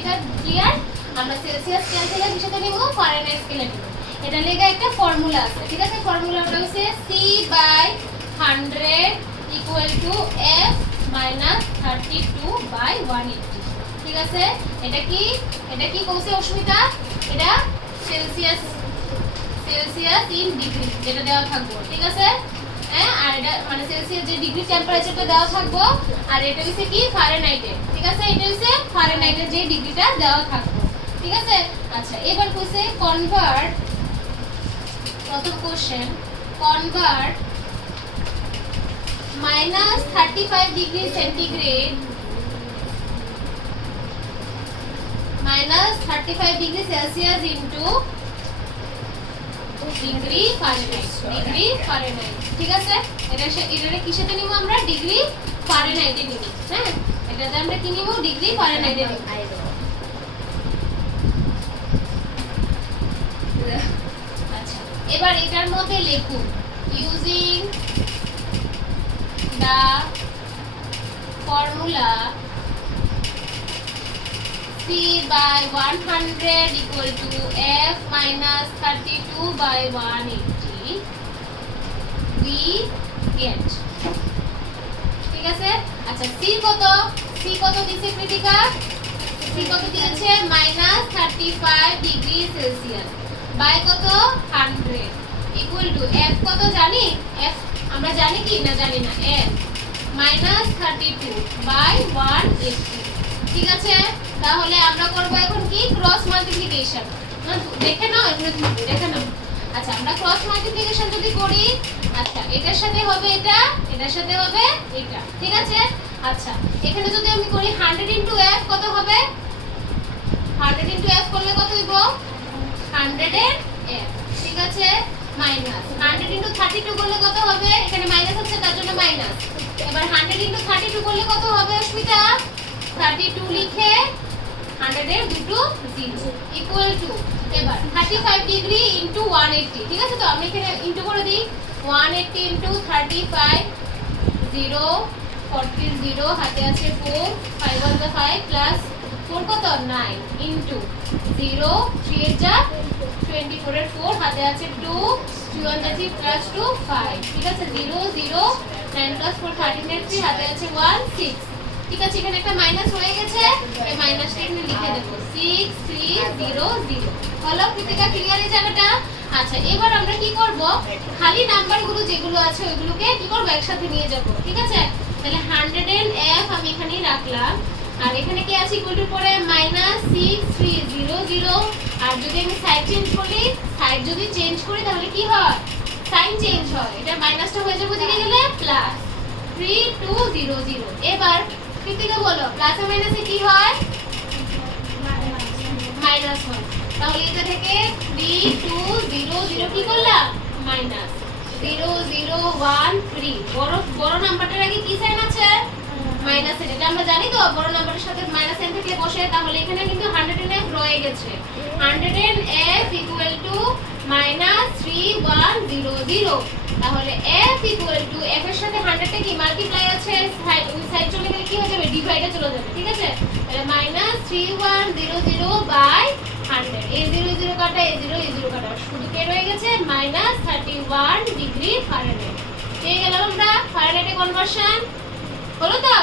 বাকিটা ক্লিয়ার। আমরা Celsius scale থেকে কি সাথে নিব, ফারেনহাইট স্কেলে নিব। এটা লেগে একটা ফর্মুলা আছে, ঠিক আছে? ফর্মুলাটা হচ্ছে C/100 = F - 32/180, ঠিক আছে? এটা কি কইছে অস্মিতা? এটা সেলসিয়াস ইন ডিগ্রি যেটা দেওয়া থাকবে, ঠিক আছে? হ্যাঁ, আর এটা মানে সেলসিয়াস যে ডিগ্রি টেম্পারেচারটা দেওয়া থাকবে, আর এটা হচ্ছে কি ফারেনহাইটে, ঠিক আছে? এটা হচ্ছে ফারেনহাইটের যে ডিগ্রিটা দেওয়া থাকবে, ঠিক আছে? আচ্ছা, এবার কইছে কনভার্ট, প্রথম question, convert -35 degree centigrade -35 degree Celsius into degree Fahrenheit, ঠিক আছে? এটা কি সাথে নিব আমরা? ডিগ্রি ফারেনহাইটে নিব। হ্যাঁ, এটাতে আমরা কি নিব? ডিগ্রি ফারেনহাইটে নিব। আচ্ছা, এবার এটার মধ্যে লিখুন using the formula C/100 = F - 32/180 we get, ঠিক আছে? আচ্ছা, C কত দিয়েছে কৃতিকা? C কত দিয়েছে? -35 ডিগ্রি সেলসিয়াস বাই কত 100 = F কত জানি? F আমরা জানি কি না জানি না? F -32/180, ঠিক আছে? তাহলে আমরা করব এখন কি ক্রস মাল্টিপ্লিকেশন। দেখে নাও, এগুলো দেখে নাও। আচ্ছা, আমরা ক্রস মাল্টিপ্লিকেশন যদি করি, আচ্ছা এটার সাথে হবে এটা, এটার সাথে হবে এটা, ঠিক আছে? আচ্ছা, এখানে যদি আমি করি 100 * F কত হবে? 100 * F করলে কত হইব? 100 এর F, ঠিক আছে? মাইনাস 100 * 32 করলে কত হবে? এখানে মাইনাস আছে তার জন্য মাইনাস। এবার 100 * 32 করলে কত হবে অস্মিতা? 32 লিখে 100 এর দুটো 0 ইকুয়াল টু এবার 35 ডিগ্রি ইনটু 180, ঠিক আছে? তো আমি এখানে ইনটু করে দিই 180 ইনটু 35 0 40 0 হাতে আছে 4 5 1 যা 5 প্লাস 4 কত 9 ইনটু 0 3 এর যা 24 এর 4 হাতে আছে 2 3 1 যা 3 প্লাস 2 5, ঠিক আছে? 0 0 9 প্লাস 4 13 এর 3 হাতে আছে 1 6, ঠিক আছে? এখানে একটা মাইনাস হয়ে গেছে, এই মাইনাসটা এখানে লিখে দেব 6 3 0 0। হলো কৃতিকা, ক্লিয়ার এই জায়গাটা? আচ্ছা, এবার আমরা কি করব? খালি নাম্বারগুলো যেগুলো আছে ওইগুলোকে কি করব? একসাথে নিয়ে যাব, ঠিক আছে? তাহলে 100 এর F আমি এখানে রাখলাম, আর এখানে কি আছে ইকুয়াল টু পরে -6 3 0 0। আর যদি আমি সাইড চেঞ্জ করি, সাইড যদি চেঞ্জ করি তাহলে কি হয়? সাইন চেঞ্জ হয়, এটা মাইনাসটা হয়ে যাবে দিকে গেলে প্লাস 3 2 0 0। এবার কৃতিকা বলো প্লাসে মাইনাসে কি হয়? মাইনাস হয়। তাহলে এটা থেকে 3 2 0 0 কি করলাম? মাইনাস 0 0 1 3। বড় নাম্বারটার আগে কি সাইন আছে? মাইনাস এর। এটা আমরা জানি তো, বড় নাম্বারের সাথে মাইনাস এন থেকে বসে। তাহলে এখানে কিন্তু 100 এর F রয়ে গেছে। 100 এর F = -3 1 0 0। তাহলে F = F এর সাথে 100 টা কি মাল্টিপ্লাই আছে, সাইড চলে গেলে কি হয়ে যাবে? ডিভাইডে চলে যাবে, ঠিক আছে? তাহলে -3 1 0 0 বাই 100। এই 0 0 কাটা, এই 0 এই 0 কাটা, শুধু কে রয়ে গেছে? -31 ডিগ্রি ফারেনহাইট। পেয়ে গেলাম আমরা ফারেনহাইটে কনভার্সন। হলো তো?